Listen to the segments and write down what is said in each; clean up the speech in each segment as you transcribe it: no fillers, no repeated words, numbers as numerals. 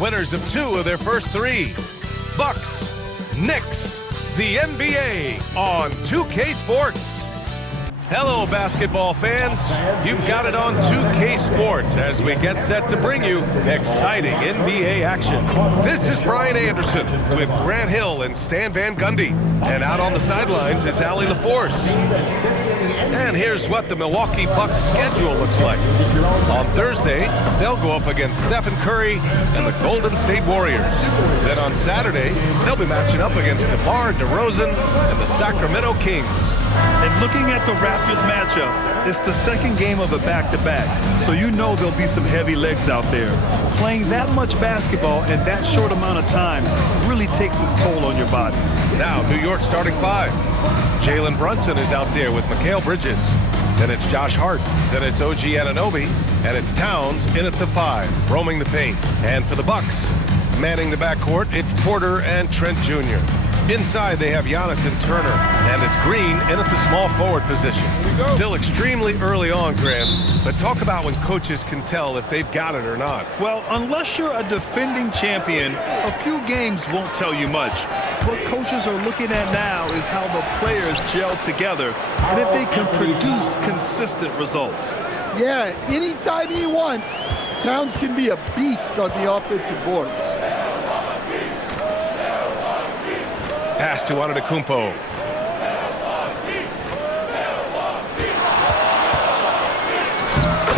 winners of 2 of their first 3. Bucks, Knicks, the NBA on 2K Sports. Hello, basketball fans. You've got it on 2K Sports as we get set to bring you exciting NBA action. This is Brian Anderson with Grant Hill and Stan Van Gundy. And out on the sidelines is Allie LaForce. And here's what the Milwaukee Bucks schedule looks like. On Thursday, they'll go up against Stephen Curry and the Golden State Warriors. Then on Saturday, they'll be matching up against DeMar DeRozan and the Sacramento Kings. And looking at the Raptors matchup, it's the second game of a back-to-back, so you know there'll be some heavy legs out there. Playing that much basketball in that short amount of time really takes its toll on your body. Now, New York starting 5. Jalen Brunson is out there with Mikal Bridges. Then it's Josh Hart. Then it's OG Anunoby. And it's Towns in at the 5, roaming the paint. And for the Bucks, manning the backcourt, it's Porter and Trent Jr. Inside, they have Giannis and Turner, and it's Green in at the small forward position. Still extremely early on, Grant, but talk about when coaches can tell if they've got it or not. Well, unless you're a defending champion, a few games won't tell you much. What coaches are looking at now is how the players gel together and if they can produce consistent results. Yeah, anytime he wants, Towns can be a beast on the offensive boards. Pass to Antetokounmpo.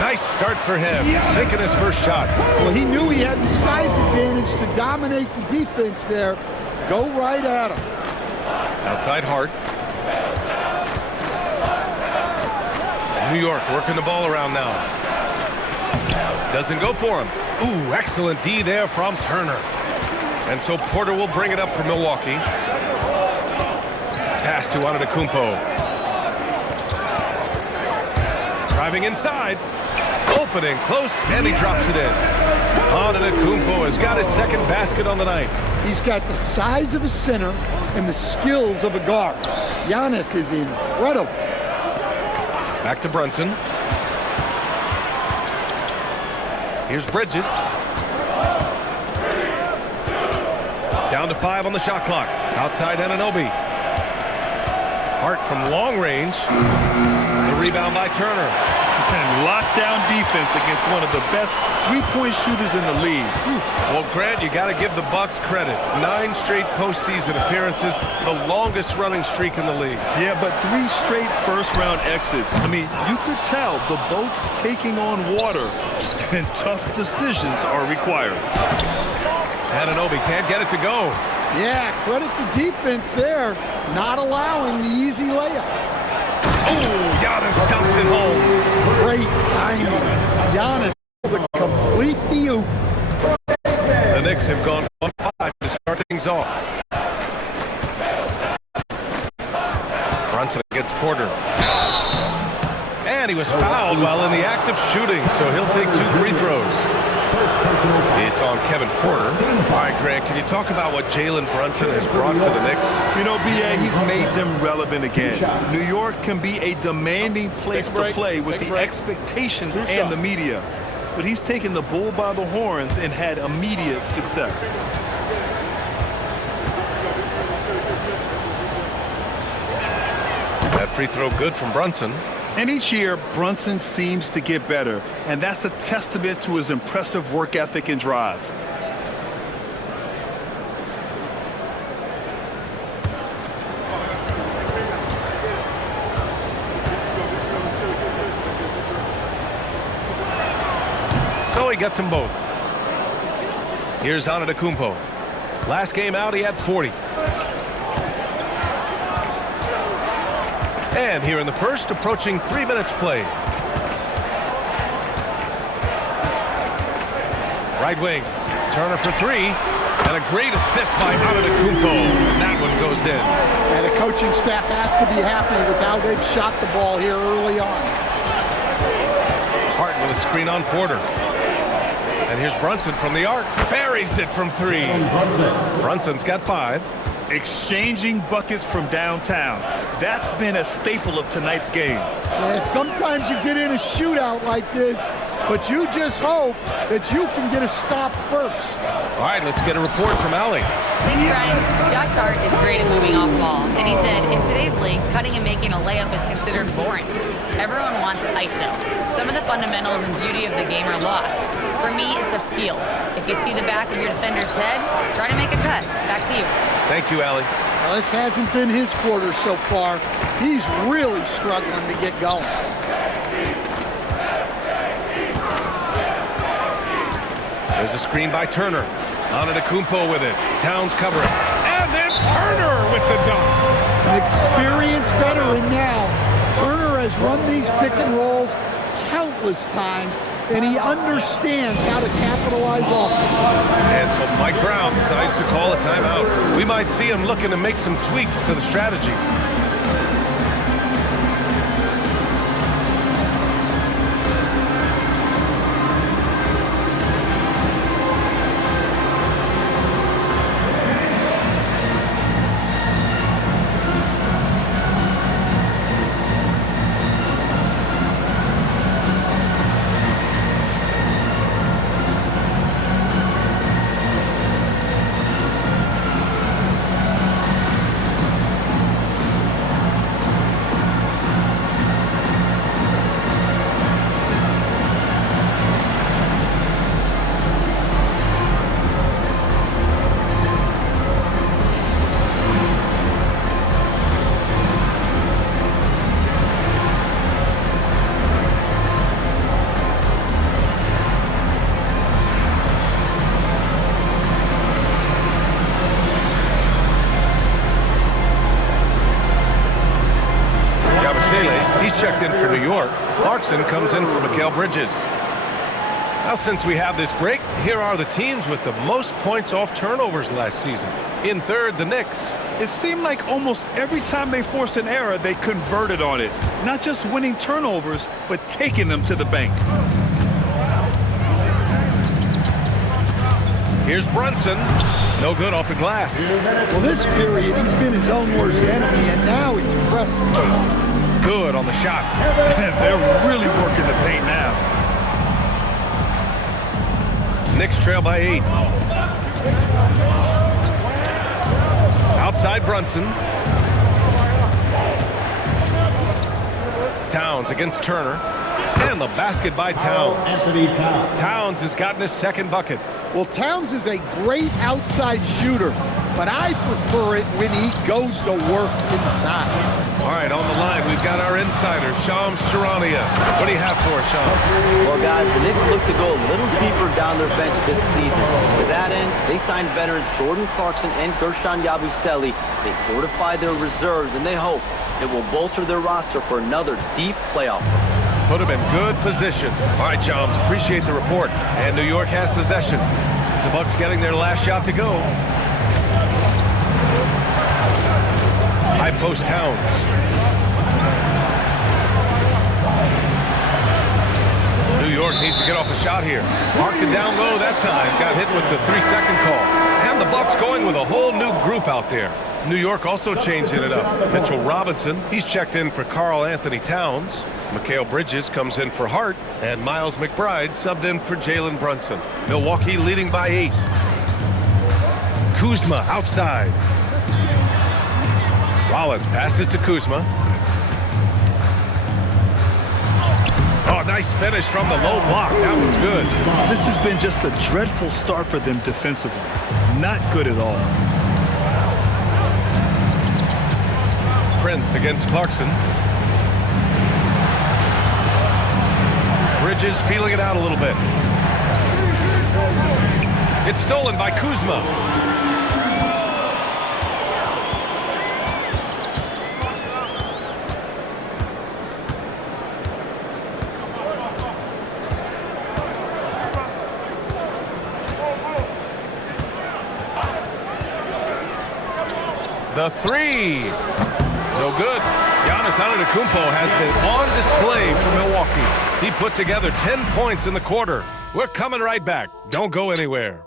Nice start for him, taking his first shot. Well, he knew he had the size advantage to dominate the defense there. Go right at him. Outside Hart. New York working the ball around now. Doesn't go for him. Ooh, excellent D there from Turner. And so Porter will bring it up for Milwaukee. Pass to Antetokounmpo. Driving inside. Opening close, and he drops it in. Antetokounmpo has got his second basket on the night. He's got the size of a center and the skills of a guard. Giannis is incredible. Back to Brunson. Here's Bridges. Down to 5 on the shot clock. Outside Anunoby. Hart from long range. The rebound by Turner. And lockdown defense against one of the best three-point shooters in the league. Well, Grant, you got to give the Bucks credit. 9 straight postseason appearances, the longest running streak in the league. Yeah, but 3 straight first-round exits. I mean, you could tell the boat's taking on water, and tough decisions are required. Anunoby can't get it to go. Yeah, credit the defense there, not allowing the easy layup. Oh, Giannis dumps it home. Great timing. Giannis the complete the oop. The Knicks have gone 1-5 to start things off. Brunson against Porter. And he was fouled while in the act of shooting, so he'll take 2 free throws. It's on Kevin Porter. All right, Grant, can you talk about what Jalen Brunson has brought to the Knicks? You know, B.A., he's made them relevant again. New York can be a demanding place to play with the expectations and the media. But he's taken the bull by the horns and had immediate success. That free throw good from Brunson. And each year, Brunson seems to get better, and that's a testament to his impressive work ethic and drive. So he gets them both. Here's Antetokounmpo. Last game out, he had 40. And here in the first, approaching 3 minutes played. Right wing, Turner for 3, and a great assist by Antetokounmpo, and that one goes in. And the coaching staff has to be happy with how they've shot the ball here early on. Hart with a screen on Porter. And here's Brunson from the arc, buries it from 3. Brunson's got 5. Exchanging buckets from downtown. That's been a staple of tonight's game. Yeah, sometimes you get in a shootout like this, but you just hope that you can get a stop first. All right, let's get a report from Allie. Thanks, Brian. Josh Hart is great at moving off ball, and he said, in today's league, cutting and making a layup is considered boring. Everyone wants ISO. Some of the fundamentals and beauty of the game are lost. For me, it's a feel. If you see the back of your defender's head, try to make a cut. Back to you. Thank you, Allie. Well, this hasn't been his quarter so far. He's really struggling to get going. There's a screen by Turner. Antetokounmpo with it. Towns covering. And then Turner with the dunk. An experienced veteran now. Turner has run these pick and rolls countless times, and he understands how to capitalize on it. And so Mike Brown decides to call a timeout. We might see him looking to make some tweaks to the strategy. He's checked in for New York. Clarkson comes in for Mikal Bridges. Now, since we have this break, here are the teams with the most points off turnovers last season. In third, the Knicks. It seemed like almost every time they forced an error, they converted on it. Not just winning turnovers, but taking them to the bank. Here's Brunson. No good off the glass. Well, this period, he's been his own worst enemy, and now he's pressing. Good on the shot. They're really working the paint now. Knicks trail by 8. Outside Brunson. Towns against Turner. And the basket by Towns. Towns has gotten his second bucket. Well, Towns is a great outside shooter, but I prefer it when he goes to work inside. All right, on the line, we've got our insider, Shams Charania. What do you have for us, Shams? Well, guys, the Knicks look to go a little deeper down their bench this season. To that end, they signed veterans Jordan Clarkson and Gershon Yabusele. They fortified their reserves, and they hope it will bolster their roster for another deep playoff run. Put him in good position. All right, Shams, appreciate the report. And New York has possession. The Bucks getting their last shot to go. High post Towns. New York needs to get off a shot here. Marked it down low that time. Got hit with the 3-second call. And the Bucks going with a whole new group out there. New York also changing it up. Mitchell Robinson, he's checked in for Karl Anthony Towns. Mikal Bridges comes in for Hart. And Miles McBride subbed in for Jalen Brunson. Milwaukee leading by 8. Kuzma outside. Rollins passes to Kuzma. Oh, nice finish from the low block. That one's good. This has been just a dreadful start for them defensively. Not good at all. Prince against Clarkson. Bridges feeling it out a little bit. It's stolen by Kuzma. The three. No good. Giannis Antetokounmpo has been on display for Milwaukee. He put together 10 points in the quarter. We're coming right back. Don't go anywhere.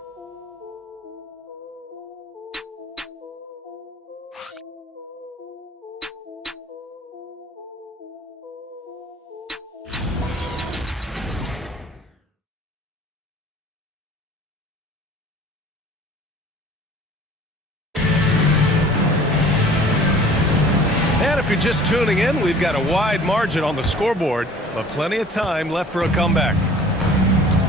you're just tuning in, we've got a wide margin on the scoreboard, but plenty of time left for a comeback.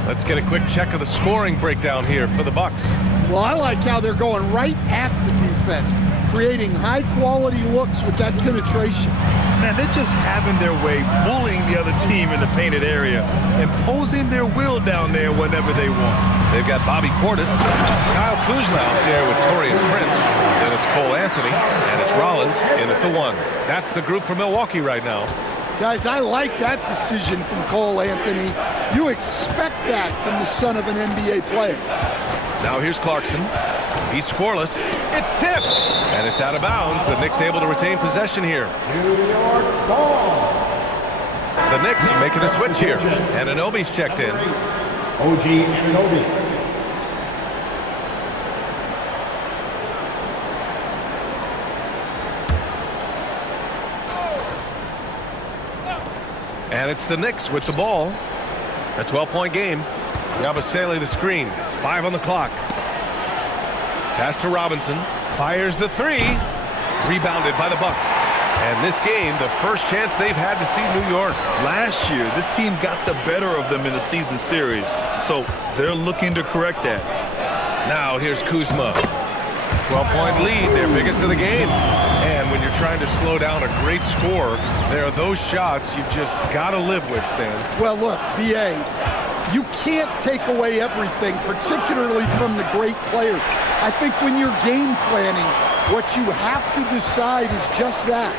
Let's get a quick check of the scoring breakdown here for the Bucks. Well, I like how they're going right at the defense, creating high-quality looks with that penetration. Man, they're just having their way, bullying the other team in the painted area, imposing their will down there whenever they want. They've got Bobby Portis, Kyle Kuzma out there with Torian Prince. Then it's Cole Anthony, and it's Rollins in at the 1. That's the group for Milwaukee right now. Guys, I like that decision from Cole Anthony. You expect that from the son of an NBA player. Now here's Clarkson. He's scoreless. It's tipped, and it's out of bounds. The Knicks able to retain possession here. New York ball. The Knicks making a switch here, and Anunoby's checked in. OG Anunoby. And it's the Knicks with the ball. A 12-point game. Yabusele the screen. 5 on the clock. Pass to Robinson. Fires the 3. Rebounded by the Bucks. And this game, the first chance they've had to see New York. Last year, this team got the better of them in the season series, so they're looking to correct that. Now here's Kuzma. 12-point lead, their biggest of the game. And when you're trying to slow down a great score, there are those shots you've just got to live with, Stan. Well, look, B.A., you can't take away everything, particularly from the great players. I think when you're game planning, what you have to decide is just that.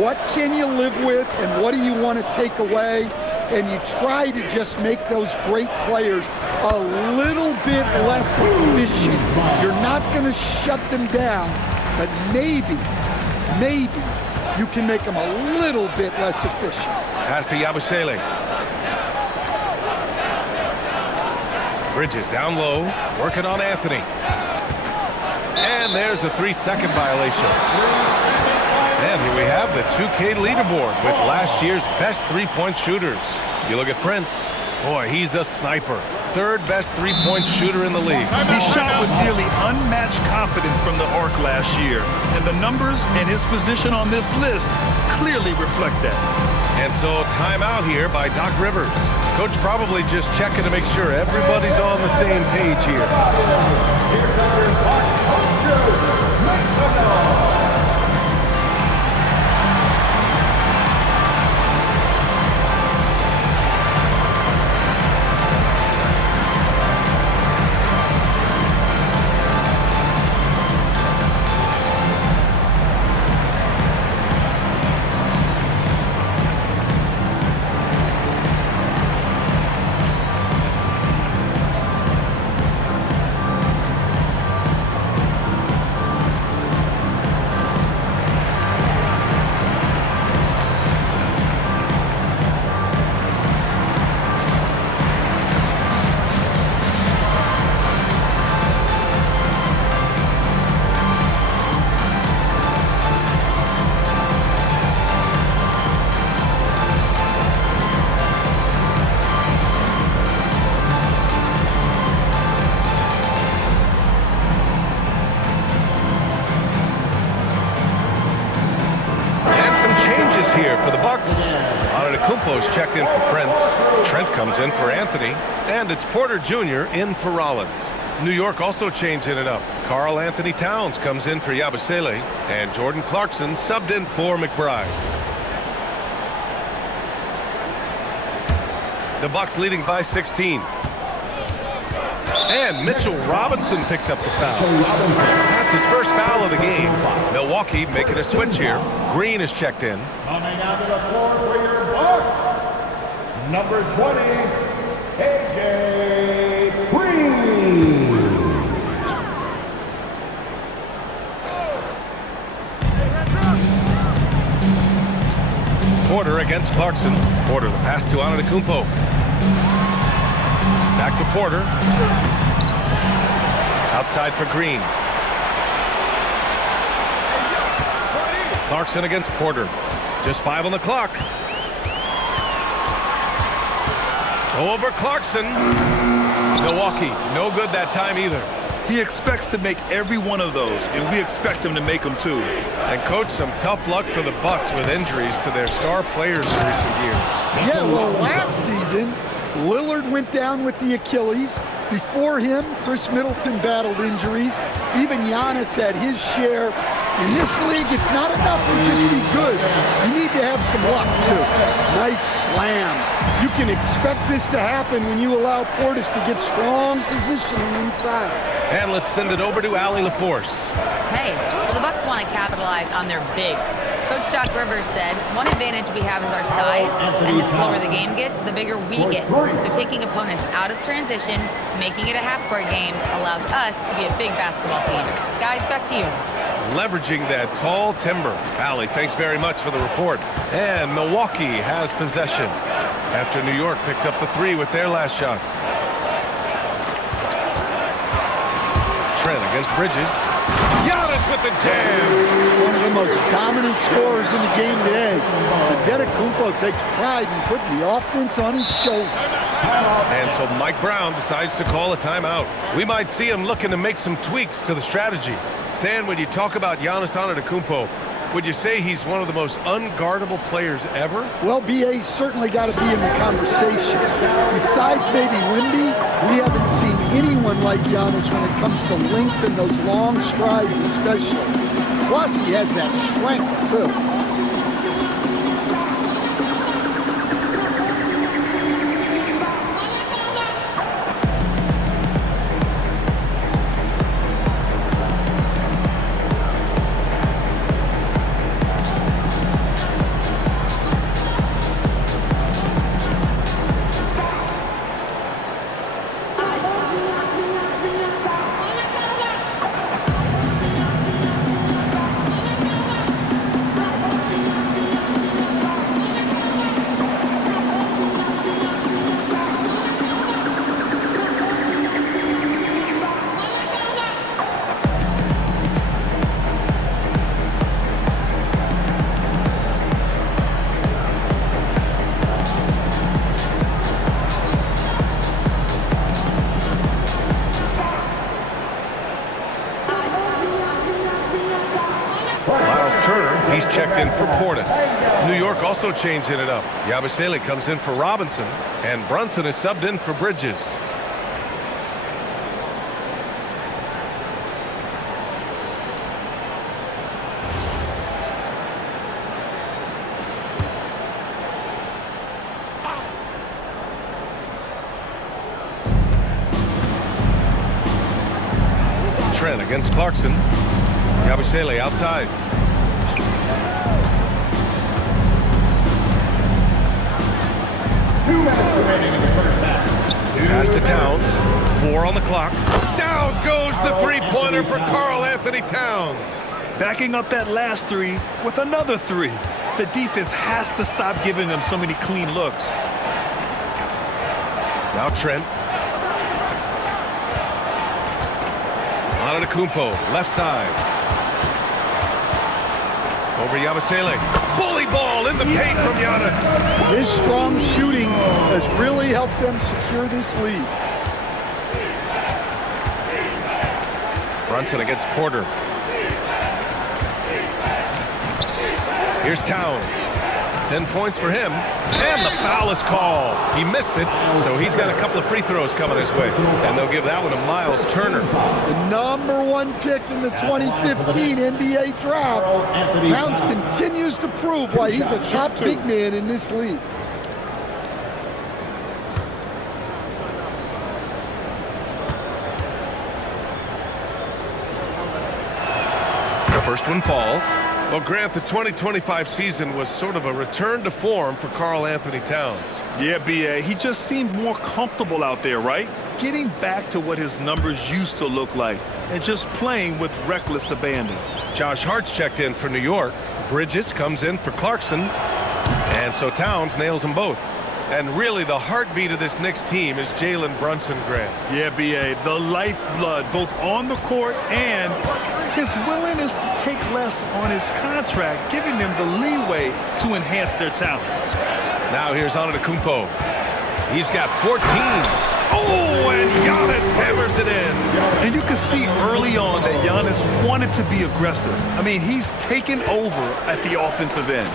What can you live with and what do you want to take away? And you try to just make those great players a little bit less efficient. You're not going to shut them down, but maybe you can make them a little bit less efficient. Pass to Yabusele. Bridges down low, working on Anthony. And there's a 3-second violation. And here we have the 2K leaderboard with last year's best three-point shooters. You look at Prince. Boy, he's a sniper. Third best three-point shooter in the league. He shot with nearly unmatched confidence from the arc last year, and the numbers and his position on this list clearly reflect that. And so timeout here by Doc Rivers. Coach probably just checking to make sure everybody's on the same page here. Here for the Bucks. Antetokounmpo's checked in for Prince. Trent comes in for Anthony. And it's Porter Jr. in for Rollins. New York also changing it up. Karl Anthony Towns comes in for Yabusele. And Jordan Clarkson subbed in for McBride. The Bucks leading by 16. And Mitchell Robinson picks up the foul. That's his first foul of the game. Milwaukee making a switch here. Green is checked in. Coming out to the floor for your Bucks, number 20, AJ Green. Porter against Clarkson. Porter, the pass to Antetokounmpo. Back to Porter. Outside for Green. Clarkson against Porter. Just 5 on the clock. Over Clarkson. Milwaukee, no good that time either. He expects to make every one of those, and we expect him to make them too. And coach, some tough luck for the Bucks with injuries to their star players in recent years. Yeah, well, last season, Lillard went down with the Achilles. Before him, Chris Middleton battled injuries. Even Giannis had his share. In this league, it's not enough to just be good. You need to have some luck, too. Nice slam. You can expect this to happen when you allow Portis to get strong positioning inside. And let's send it over to Allie LaForce. Hey, well, the Bucks want to capitalize on their bigs. Coach Doc Rivers said, one advantage we have is our size, and the slower the game gets, the bigger we get. So taking opponents out of transition, making it a half-court game, allows us to be a big basketball team. Guys, back to you. Leveraging that tall timber. Allie, thanks very much for the report. And Milwaukee has possession after New York picked up the 3 with their last shot. Trent against Bridges. Giannis with the jam. One of the most dominant scorers in the game today. Antetokounmpo takes pride in putting the offense on his shoulder. And so Mike Brown decides to call a timeout. We might see him looking to make some tweaks to the strategy. Stan, when you talk about Giannis Antetokounmpo, would you say he's one of the most unguardable players ever? Well, BA's certainly got to be in the conversation. Besides maybe Wemby, we haven't seen anyone like Giannis when it comes to length and those long strides especially. Plus, he has that strength, too. He's checked in for Portis. New York also changing it up. Yabusele comes in for Robinson, and Brunson is subbed in for Bridges. Trent against Clarkson. Yabusele outside. Pass to Towns. 4 on the clock. Down goes the three-pointer for Karl Anthony Towns. Backing up that last 3 with another 3. The defense has to stop giving them so many clean looks. Now Trent. Antetokounmpo, left side. Over Yabusele. Bully ball in the paint from Giannis. His strong shooting has really helped them secure this lead. Brunson against Porter. Here's Towns. 10 points for him. And the foul is called. He missed it, so he's got a couple of free throws coming his way. And they'll give that one to Miles Turner. The #1 pick in the 2015 NBA draft. Towns continues to prove why he's a top big man in this league. The first one falls. Well, Grant, the 2025 season was sort of a return to form for Karl Anthony Towns. Yeah, B.A., he just seemed more comfortable out there, right? Getting back to what his numbers used to look like and just playing with reckless abandon. Josh Hart's checked in for New York. Bridges comes in for Clarkson. And so Towns nails them both. And really, the heartbeat of this Knicks team is Jalen Brunson, Grant. Yeah, B.A., the lifeblood, both on the court and his willingness to take less on his contract, giving them the leeway to enhance their talent. Now here's Antetokounmpo. He's got 14. Oh, and Giannis hammers it in. And you can see early on that Giannis wanted to be aggressive. I mean, he's taken over at the offensive end.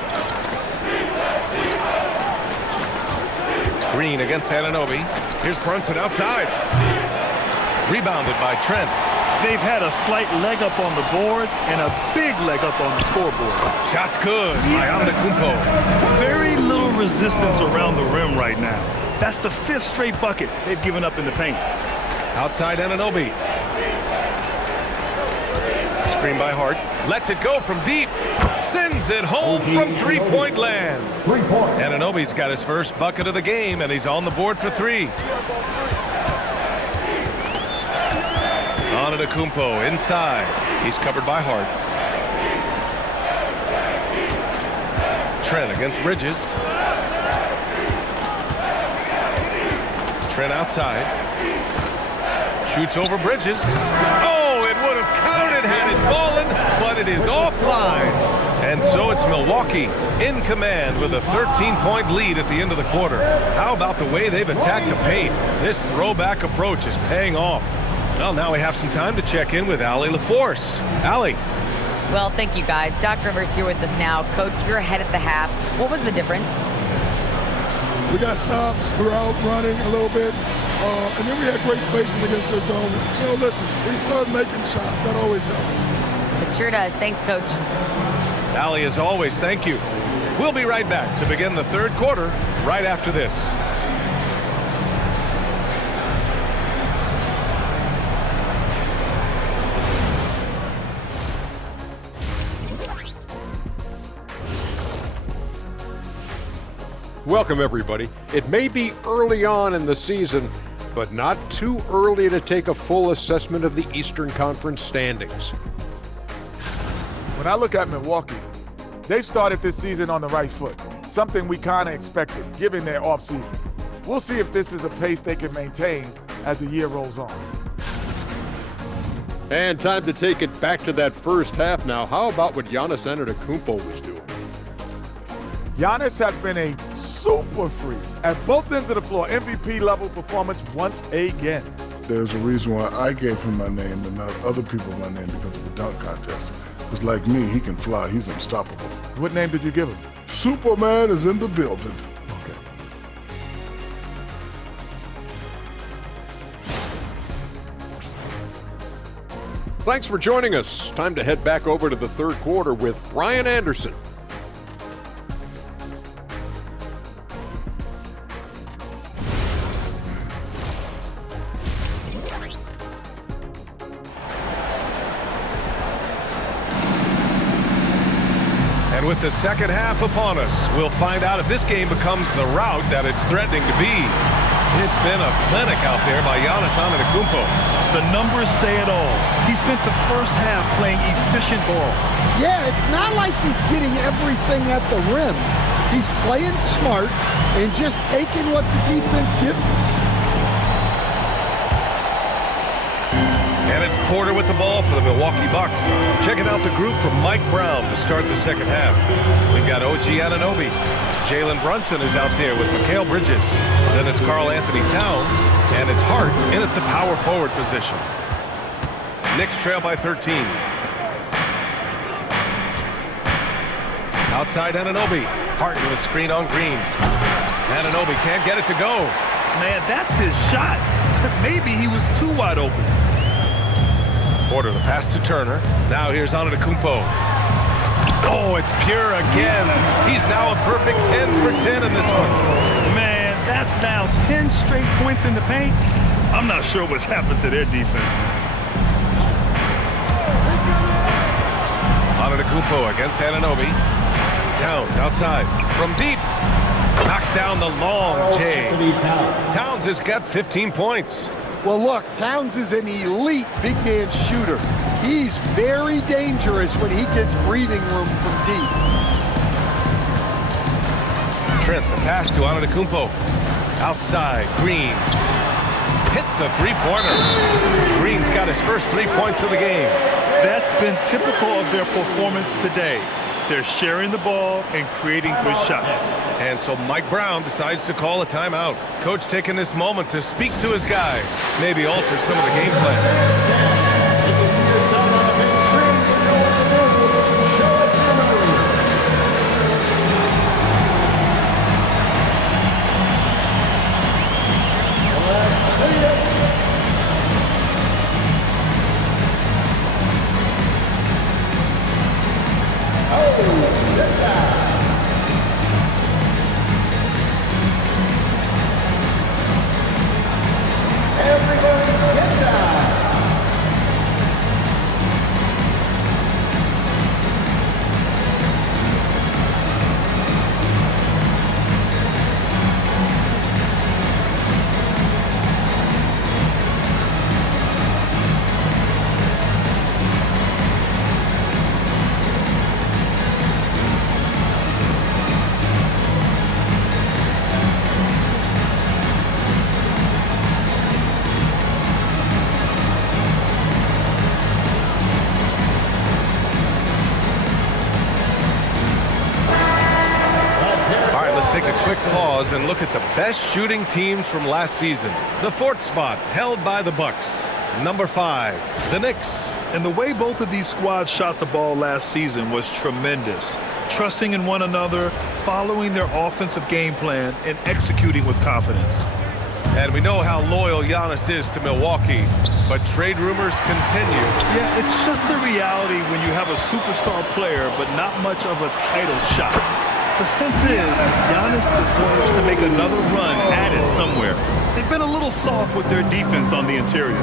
Green against Anunoby. Here's Brunson outside. Rebounded by Trent. They've had a slight leg up on the boards and a big leg up on the scoreboard. Shot's good by Antetokounmpo. Very little resistance around the rim right now. That's the 5th straight bucket they've given up in the paint. Outside Anunoby. Screen by Hart. Lets it go from deep. Sends it home from three-point land. 3 points. Anunoby's got his first bucket of the game, and he's on the board for 3. Antetokounmpo inside. He's covered by Hart. Trent against Bridges. Trent outside. Shoots over Bridges. Oh, it would have counted had it fallen, but it is offline. And so it's Milwaukee in command with a 13-point lead at the end of the quarter. How about the way they've attacked the paint? This throwback approach is paying off. Well, now we have some time to check in with Allie LaForce. Allie. Well, thank you, guys. Doc Rivers here with us now. Coach, you're ahead at the half. What was the difference? We got stops. We were out running a little bit. And then we had great spacing against their zone. You know, listen, we started making shots. That always helps. It sure does. Thanks, Coach. Allie, as always, thank you. We'll be right back to begin the third quarter right after this. Welcome, everybody. It may be early on in the season, but not too early to take a full assessment of the Eastern Conference standings. When I look at Milwaukee, they've started this season on the right foot, something we kind of expected, given their offseason. We'll see if this is a pace they can maintain as the year rolls on. And time to take it back to that first half now. How about what Giannis Antetokounmpo was doing? Giannis has been a super freak at both ends of the floor. MVP level performance once again. There's a reason why I gave him my name and not other people my name because of the dunk contest. Because like me, he can fly. He's unstoppable. What name did you give him? Superman is in the building. Okay. Thanks for joining us. Time to head back over to the third quarter with Brian Anderson. And with the second half upon us, we'll find out if this game becomes the rout that it's threatening to be. It's been a clinic out there by Giannis Antetokounmpo. The numbers say it all. He spent the first half playing efficient ball. Yeah, it's not like he's getting everything at the rim. He's playing smart and just taking what the defense gives him. And it's Porter with the ball for the Milwaukee Bucks. Checking out the group from Mike Brown to start the second half. We've got OG Anunoby. Jalen Brunson is out there with Mikal Bridges. Then it's Karl Anthony Towns. And it's Hart in at the power forward position. Knicks trail by 13. Outside Anunoby. Hart with a screen on Green. Anunoby can't get it to go. Man, that's his shot. Maybe he was too wide open. Porter, the pass to Turner. Now here's Antetokounmpo. Oh, it's pure again. He's now a perfect 10 for 10 in this one. Man, that's now 10 straight points in the paint. I'm not sure what's happened to their defense. Antetokounmpo against Anunoby. Towns outside from deep. Knocks down the long J. Towns has got 15 points. Well, look, Towns is an elite big man shooter. He's very dangerous when he gets breathing room from deep. Trent, the pass to Antetokounmpo. Outside, Green. Hits the three-pointer. Green's got his first 3 points of the game. That's been typical of their performance today. They're sharing the ball and creating good shots. And so Mike Brown decides to call a timeout. Coach taking this moment to speak to his guys, maybe alter some of the game plan. Pause and look at the best shooting teams from last season. The fourth spot held by the Bucks. Number 5, the Knicks. And the way both of these squads shot the ball last season was tremendous. Trusting in one another, following their offensive game plan, and executing with confidence. And we know how loyal Giannis is to Milwaukee, but trade rumors continue. Yeah, it's just the reality when you have a superstar player, but not much of a title shot. The sense is, Giannis deserves to make another run at it somewhere. They've been a little soft with their defense on the interior.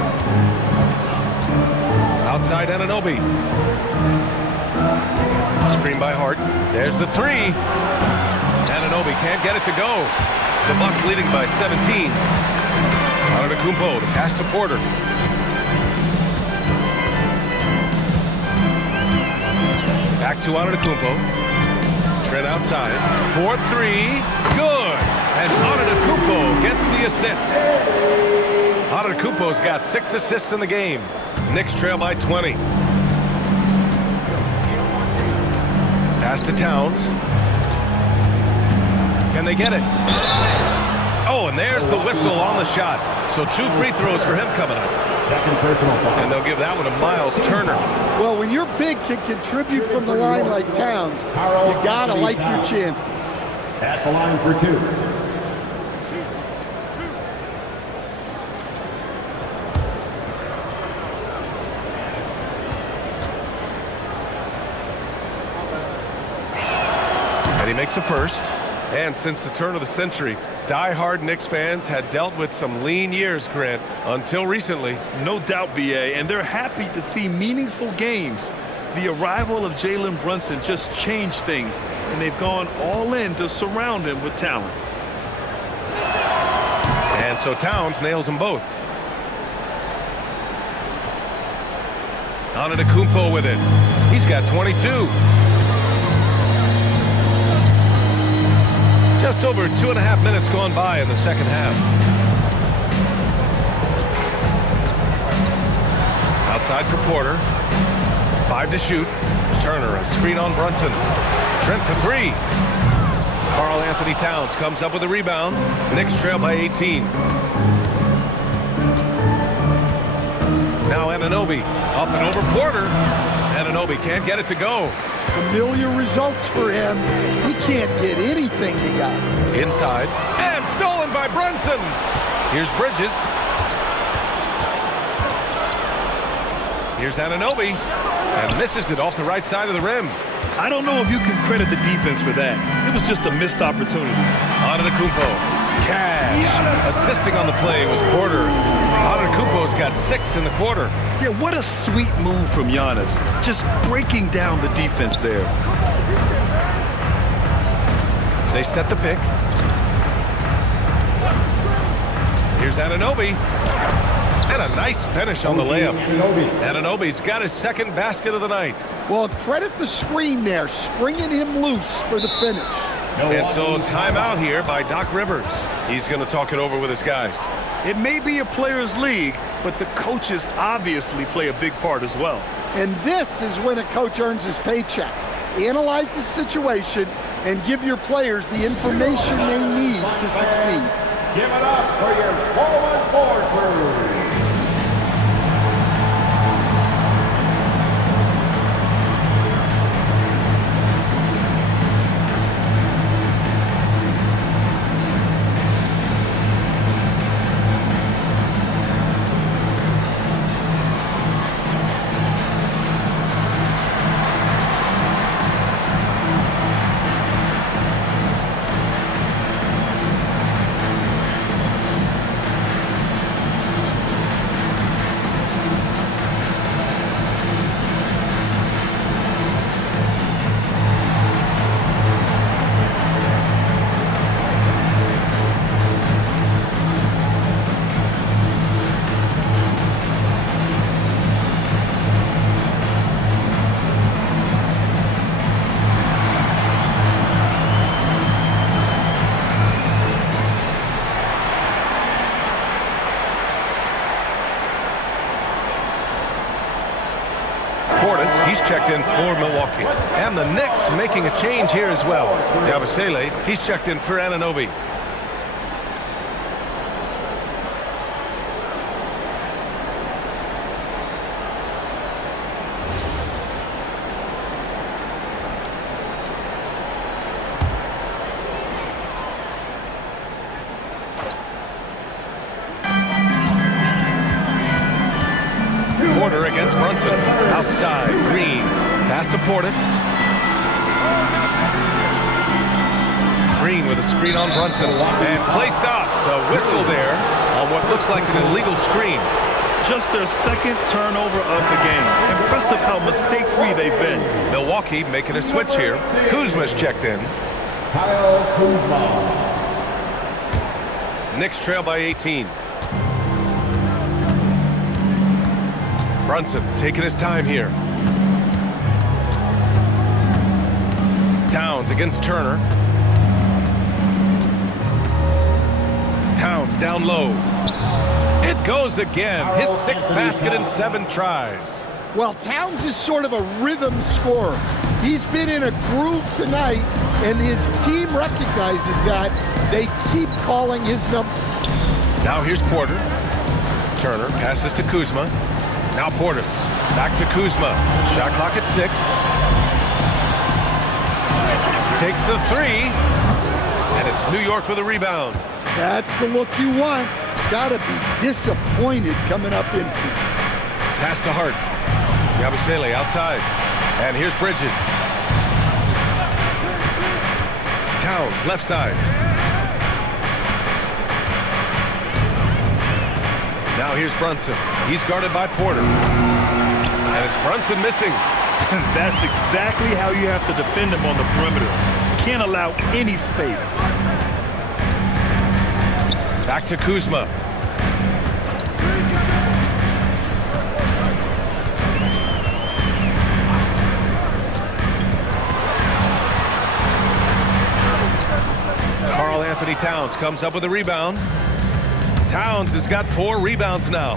Outside Anunoby. Screen by Hart. There's the 3. Anunoby can't get it to go. The Bucks leading by 17. Antetokounmpo to pass to Porter. Back to Antetokounmpo. Trent outside. 4-3. Good. And Antetokounmpo gets the assist. Antetokounmpo's got 6 assists in the game. Knicks trail by 20. Pass to Towns. Can they get it? Oh, and there's the whistle on the shot. So 2 free throws for him coming up. Second personal foul. And they'll give that one to Miles Turner. Well, when your big can contribute from the line like Towns, you gotta like your chances. At the line for 2. And he makes a first. And since the turn of the century, die-hard Knicks fans had dealt with some lean years, Grant, until recently. No doubt, B.A., and they're happy to see meaningful games. The arrival of Jalen Brunson just changed things, and they've gone all in to surround him with talent. And so Towns nails them both. Antetokounmpo with it. He's got 22. Just over 2.5 minutes gone by in the second half. Outside for Porter. 5 to shoot. Turner, a screen on Brunson. Trent for 3. Karl Anthony Towns comes up with a rebound. Knicks trail by 18. Now Anunoby up and over Porter. Anunoby can't get it to go. Familiar results for him. He can't get anything to go. Inside. And stolen by Brunson. Here's Bridges. Here's Anunoby. And misses it off the right side of the rim. I don't know if you can credit the defense for that. It was just a missed opportunity. Antetokounmpo. Cash. Assisting on the play was Porter. Antetokounmpo's got 6 in the quarter. Yeah, what a sweet move from Giannis. Just breaking down the defense there. They set the pick. Here's Anunoby. And a nice finish on the layup. Anunoby's got his second basket of the night. Well, credit the screen there, springing him loose for the finish. And so timeout here by Doc Rivers. He's going to talk it over with his guys. It may be a players' league, but the coaches obviously play a big part as well. And this is when a coach earns his paycheck. analyze the situation, and give your players the information they need to succeed. Give it up for your 4-on-4 crew. He's checked in for Milwaukee. And the Knicks making a change here as well. Yabusele, he's checked in for Anunoby. Porter against Brunson. Outside, Green. Pass to Portis. Green with a screen on Brunson. And play stops. A whistle there on what looks like an illegal screen. Just their second turnover of the game. Impressive how mistake-free they've been. Milwaukee making a switch here. Kuzma's checked in. Kyle Kuzma. Knicks trail by 18. Brunson taking his time here. Towns against Turner. Towns down low. It goes again. His 6th basket in 7 tries. Well, Towns is sort of a rhythm scorer. He's been in a groove tonight, and his team recognizes that. They keep calling his number. Now here's Porter. Turner passes to Kuzma. Now Portis, back to Kuzma. Shot clock at 6. Takes the 3. And it's New York with a rebound. That's the look you want. Gotta be disappointed coming up empty. Pass to Hart. Yabusele outside. And here's Bridges. Towns, left side. Now here's Brunson. He's guarded by Porter. And it's Brunson missing. That's exactly how you have to defend him on the perimeter. Can't allow any space. Back to Kuzma. Karl Anthony Towns comes up with a rebound. Towns has got 4 rebounds now.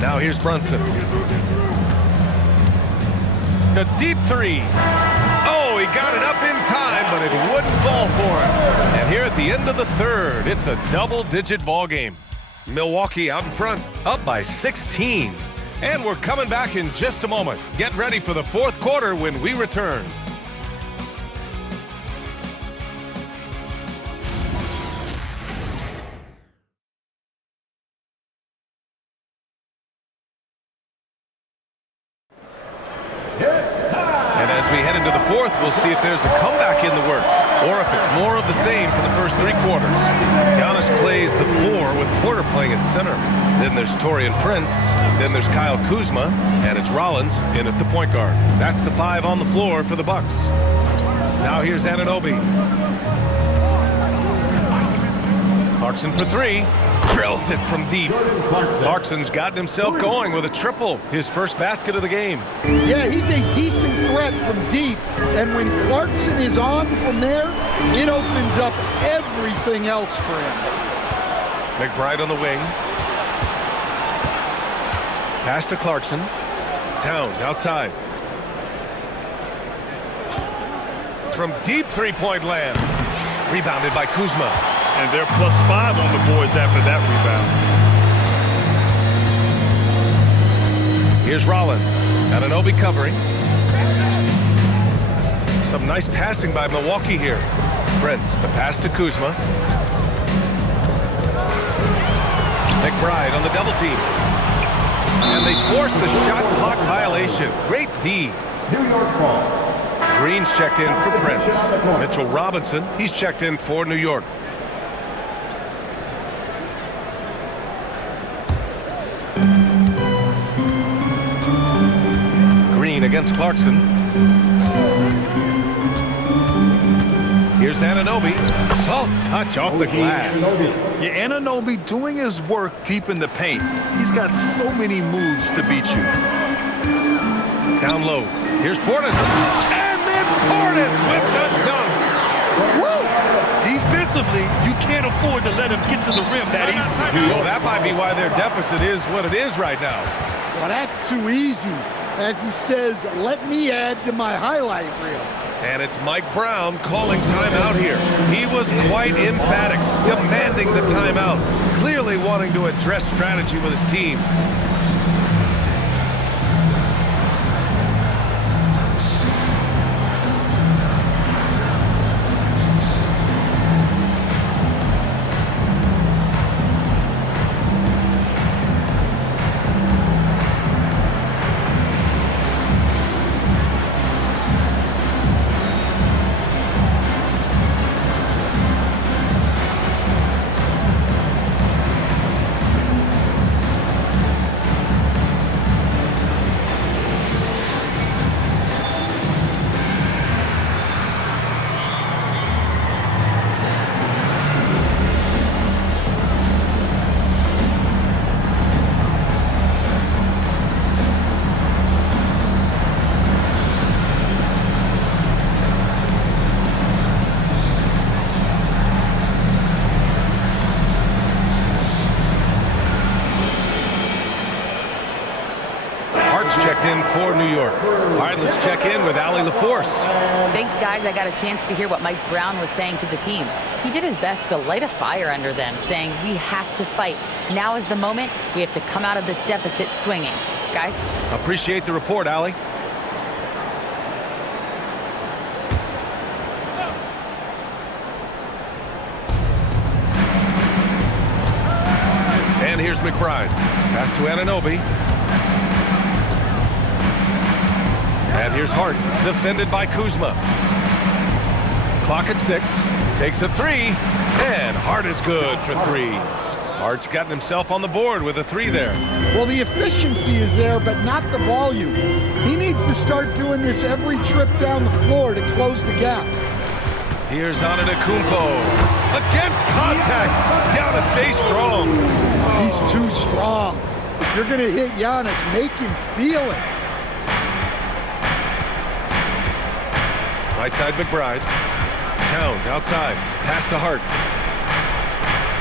Now here's Brunson. A deep 3. Oh, he got it up in time, but it wouldn't fall for him. And here at the end of the 3rd, it's a double-digit ball game. Milwaukee out in front, up by 16. And we're coming back in just a moment. Get ready for the 4th quarter when we return. And as we head into the 4th, we'll see if there's a comeback in the works or if it's more of the same for the first 3 quarters. Giannis plays the 4 with Porter playing at center. Then there's Taurean Prince. Then there's Kyle Kuzma. And it's Rollins in at the point guard. That's the 5 on the floor for the Bucks. Now here's Anunoby. Clarkson for 3. Drills it from deep. Clarkson's gotten himself going with a triple. His first basket of the game. Yeah, he's a decent threat from deep. And when Clarkson is on from there, it opens up everything else for him. McBride on the wing. Pass to Clarkson. Towns outside. From deep three-point land. Rebounded by Kuzma. And they're +5 on the boards after that rebound. Here's Rollins. Anunoby covering. Some nice passing by Milwaukee here. Prince, the pass to Kuzma. McBride on the double team. And they forced the shot clock violation. Great D. New York ball. Green's checked in for Prince. Mitchell Robinson, he's checked in for New York. Green against Clarkson. Here's Anunoby. Soft touch off the glass. Yeah, Anunoby doing his work deep in the paint. He's got so many moves to beat you. Down low. Here's Portis. And then Portis with the dunk. Woo! Defensively, you can't afford to let him get to the rim that easily. Well, that might be why their deficit is what it is right now. Well, that's too easy. As he says, let me add to my highlight reel. And it's Mike Brown calling timeout here. He was quite emphatic, demanding the timeout, clearly wanting to address strategy with his team. Checked in for New York. All right, let's check in with Allie LaForce. Thanks, guys. I got a chance to hear what Mike Brown was saying to the team. He did his best to light a fire under them, saying we have to fight. Now is the moment. We have to come out of this deficit swinging. Guys? Appreciate the report, Allie. And here's McBride. Pass to Anunoby. And here's Hart, defended by Kuzma. Clock at 6, takes a 3, and Hart is good for 3. Hart's gotten himself on the board with a 3 there. Well, the efficiency is there, but not the volume. He needs to start doing this every trip down the floor to close the gap. Here's Antetokounmpo. Against contact. Gotta stay strong. He's too strong. If you're going to hit Giannis, make him feel it. Right side McBride. Towns outside. Pass to Hart.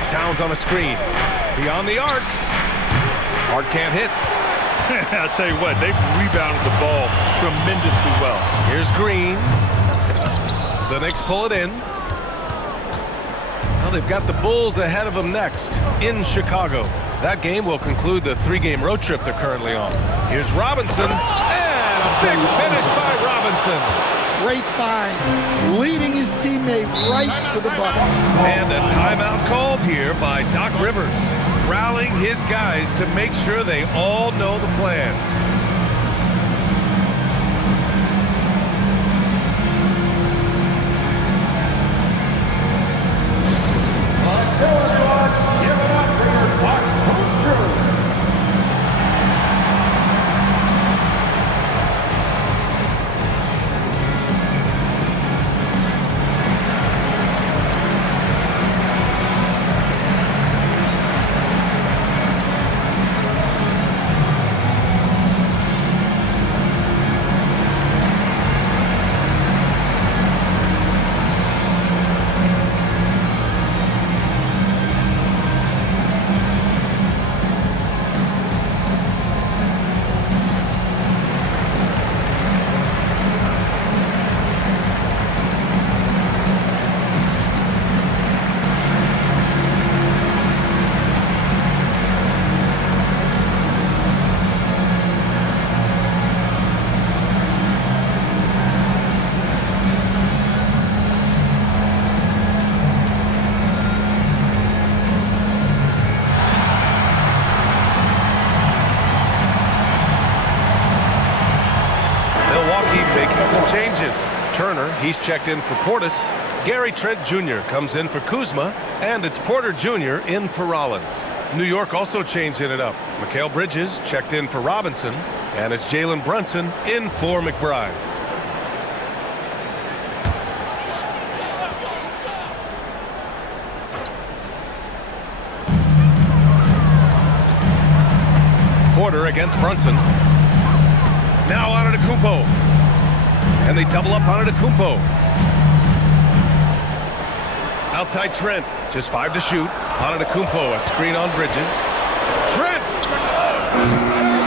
Towns on a screen. Beyond the arc. Hart can't hit. I'll tell you what, they've rebounded the ball tremendously well. Here's Green. The Knicks pull it in. Now they've got the Bulls ahead of them next in Chicago. That game will conclude the 3-game road trip they're currently on. Here's Robinson. And a big finish by Robinson. Great find, leading his teammate right to the bucket. And the timeout called here by Doc Rivers, rallying his guys to make sure they all know the plan. Let's go, everyone. Give it up for your Bucks home crew. making some changes. Turner, he's checked in for Portis. Gary Trent Jr. comes in for Kuzma, and it's Porter Jr. in for Rollins. New York also changing it up. Mikal Bridges checked in for Robinson, and it's Jalen Brunson in for McBride. Porter against Brunson. Now on Antetokounmpo. And they double up on Antetokounmpo. Outside Trent, just 5 to shoot. On Antetokounmpo, a screen on Bridges. Trent!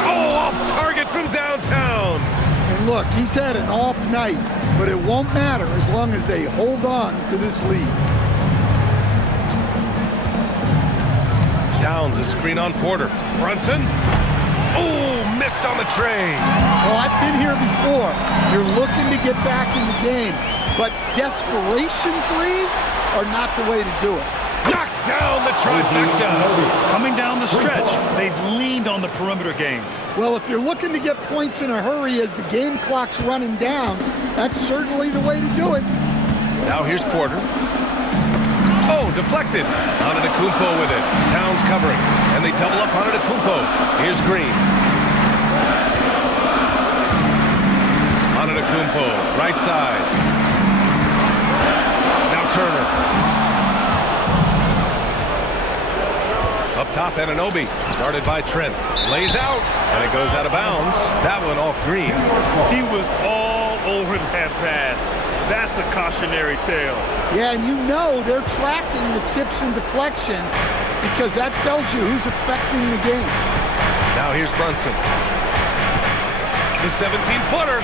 Oh, off target from downtown. And look, he's had an off night, but it won't matter as long as they hold on to this lead. Towns, a screen on Porter. Brunson. Oh, missed on the tray. Well, I've been here before. You're looking to get back in the game, but desperation threes are not the way to do it. Knocks down the trifecta. Coming down the stretch, they've leaned on the perimeter game. Well, if you're looking to get points in a hurry as the game clock's running down, that's certainly the way to do it. Now here's Porter. Oh, deflected. Antetokounmpo with it. Towns covering. And they double up on Antetokounmpo. Here's Green. Antetokounmpo, right side. Now Turner. Up top, Anunoby. Started by Trent. Lays out. And it goes out of bounds. That one off Green. He was all over that pass. That's a cautionary tale. Yeah, and you know they're tracking the tips and deflections because that tells you who's affecting the game. Now here's Brunson. The 17-footer.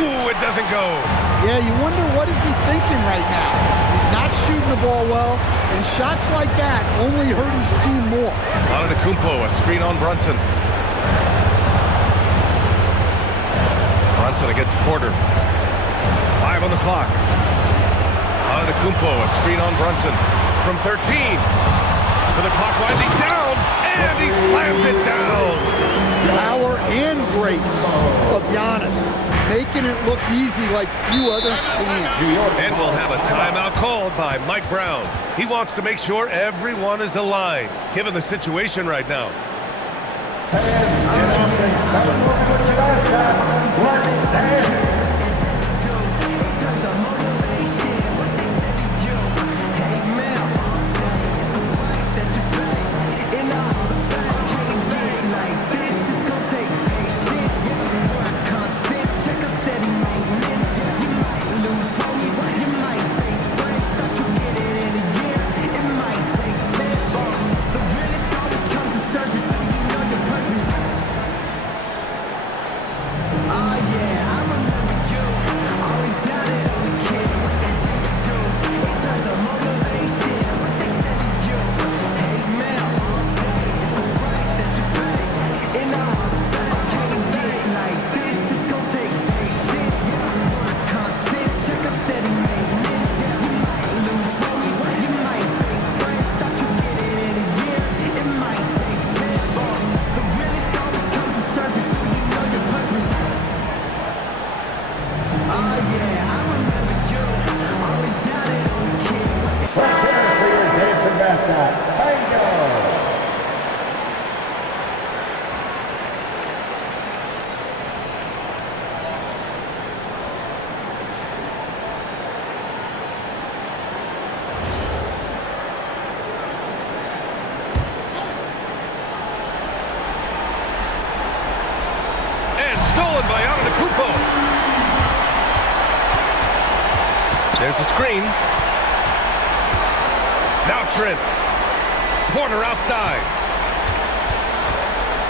Ooh, it doesn't go. Yeah, you wonder what is he thinking right now. He's not shooting the ball well, and shots like that only hurt his team more. Antetokounmpo, a screen on Brunson. Brunson against Porter. 5 on the clock. Antetokounmpo, a screen on Brunson. From 13. To the clock winding down. And he slams it down. Power and grace of Giannis, making it look easy like few others can. And we'll have a timeout called by Mike Brown. He wants to make sure everyone is aligned, given the situation right now. Let's dance. Stolen by Antetokounmpo. There's a screen. Now Trent. Porter outside.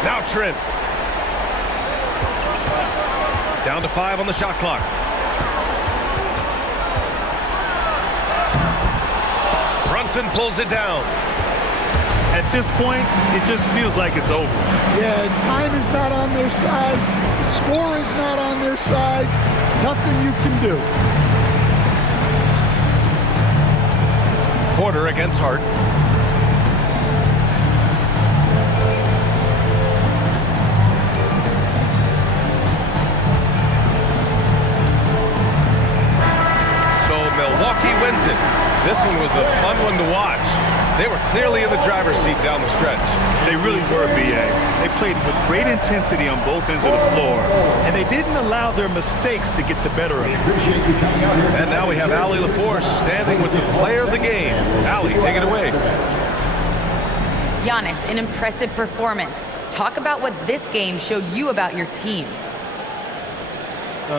Now Trent. Down to 5 on the shot clock. Brunson pulls it down. At this point, it just feels like it's over. Yeah, time is not on their side. The score is not on their side. Nothing you can do. Porter against Hart. one to watch. They were clearly in the driver's seat down the stretch. They really were, B.A. They played with great intensity on both ends of the floor, and they didn't allow their mistakes to get the better of them. And now we have Allie LaForce standing with the player of the game. Allie, take it away. Giannis, an impressive performance. Talk about what this game showed you about your team.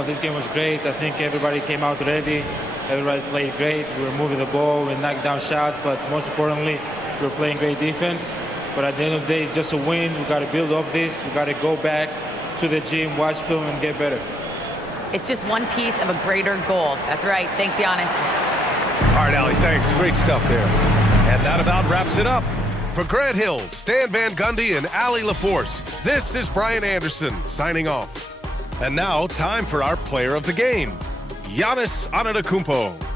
This game was great. I think everybody came out ready. Everybody played great. We were moving the ball, we knocked down shots, but most importantly, we were playing great defense. But at the end of the day, it's just a win. We got to build off this. We got to go back to the gym, watch film, and get better. It's just one piece of a greater goal. That's right. Thanks, Giannis. All right, Allie, thanks. Great stuff there. And that about wraps it up. For Grant Hill, Stan Van Gundy, and Allie LaForce, this is Brian Anderson signing off. And now, time for our player of the game, Giannis Antetokounmpo.